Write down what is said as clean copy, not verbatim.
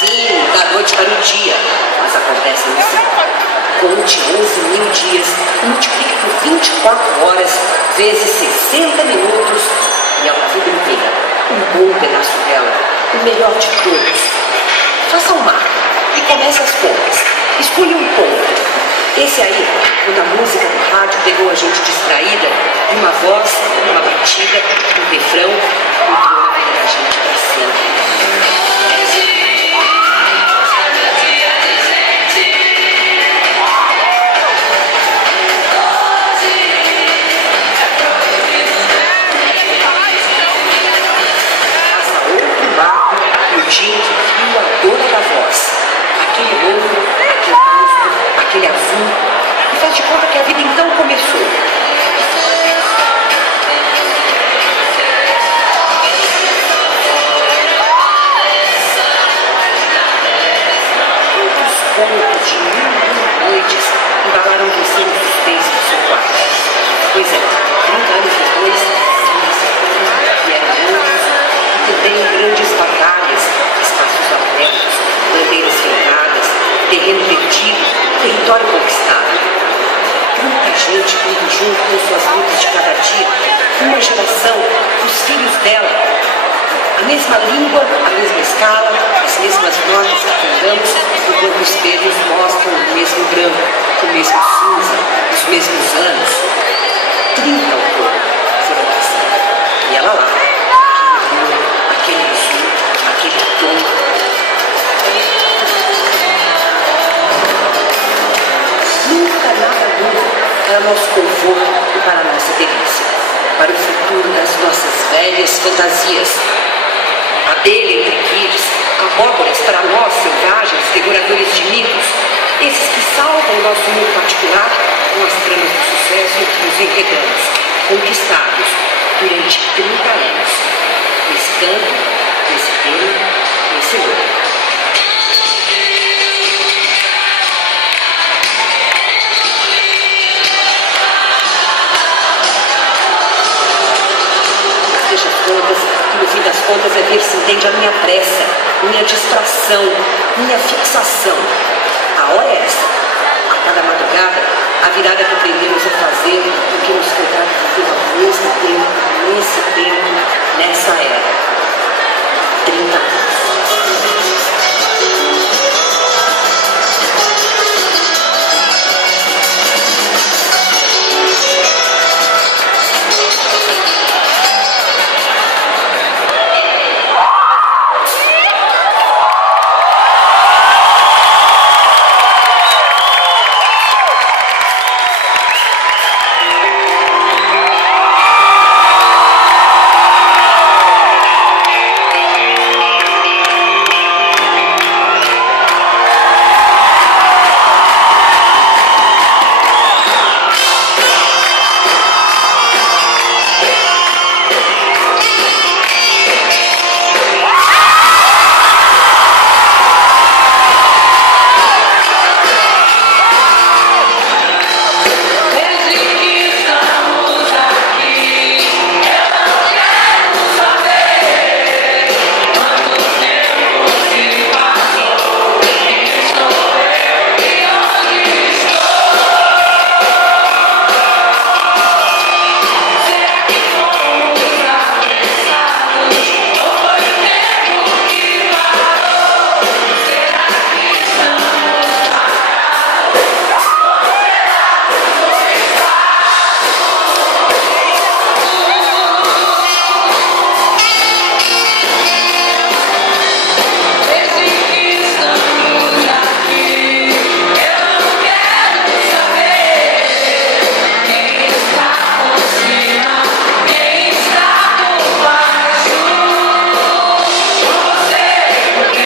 Sim, da noite para o dia, mas acontece no céu. Conte 11.000 dias, multiplique por 24 horas, vezes 60 minutos, e é uma vida inteira, um bom pedaço dela, o melhor de todos. Faça um mapa e comece as contas. Escolha um ponto. Esse aí, quando a música do rádio pegou a gente distraída, e uma voz, uma batida, um refrão, entrou na vida da gente para sempre. Dia que viu a dona da voz, aquele louro, aquele rosto, aquele azul, e faz de conta que a vida então começou. Quantos contos de 1.000 noites embalaram você no suspense do seu quarto? Pois é, 30 anos depois, que eram louros, e também grandes batalhas, espaços abertos, bandeiras queimadas, terreno perdido, território conquistado. Muita gente indo junto com suas lutas de cada dia, uma geração, os filhos dela. A mesma língua, a mesma escala, as mesmas notas que cantamos, enquanto os espelhos mostram o mesmo branco, o mesmo cinza, os mesmos anos. 30 ao todo foram assim. E ela lá, aquele azul, aquele tom. Nunca nada muda para nosso conforto e para nossa delícia, para o futuro das nossas velhas fantasias. Abelha entre quilhos, abóboras para nós selvagens, devoradores de mitos, esses que salvam o nosso mundo particular com as tramas do sucesso em que nos enredamos, conquistados durante 30 anos, nesse canto, nesse tema, nesse mundo. Que no fim das contas é ver se entende a minha pressa, minha distração, minha fixação. A hora é essa. A cada madrugada, a virada que aprendemos a fazer, o que nos foi dado viver ao mesmo tempo, nesse tempo, nessa